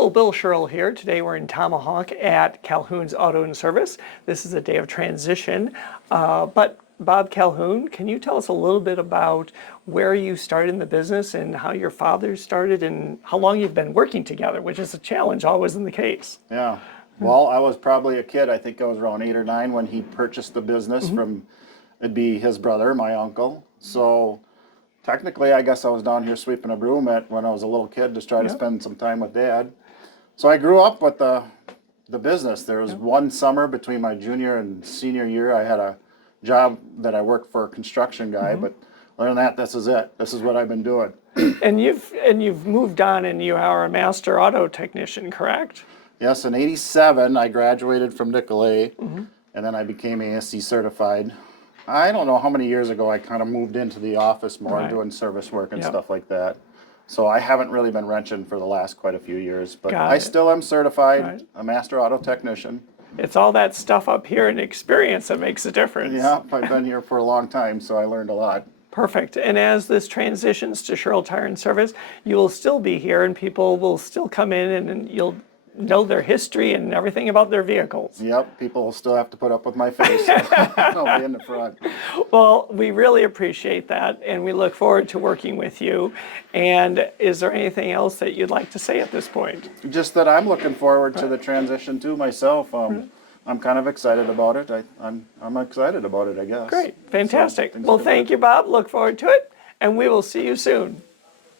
Hello, Bill Schierl here. Today we're in Tomahawk at Calhoun's Auto and Service. This is a day of transition. But Bob Calhoun, can you tell us a little bit about where you started in the business and how your father started and how long you've been working together, which is a challenge always in the case. Yeah. Well, I was probably a kid. I think I was around 8 or 9 when he purchased the business from, it'd be his brother, my uncle. So technically, I guess I was down here sweeping a broom when I was a little kid to try to spend some time with Dad. So I grew up with the business. There was one summer between my junior and senior year, I had a job that I worked for a construction guy, but other than that, this is it. This is what I've been doing. And you've moved on and you are a Master Auto Technician, correct? Yes, in '87, I graduated from Nicolay, and then I became ASE-certified. I don't know how many years ago I kind of moved into the office more, doing service work and stuff like that. So I haven't really been wrenching for the last quite a few years, but I still am certified, a Master Auto Technician. It's all that stuff up here and experience that makes a difference. Yeah, I've been here for a long time, so I learned a lot. Perfect. And as this transitions to Schierl Tire Service, you will still be here and people will still come in and you'll know their history and everything about their vehicles. Yep, people will still have to put up with my face. I'll be in the front. Well, we really appreciate that and we look forward to working with you. And is there anything else that you'd like to say at this point? Just that I'm looking forward to the transition too myself. I'm kind of excited about it. I'm excited about it, I guess. Great, fantastic. So, well, thank you, Bob. Look forward to it, and we will see you soon.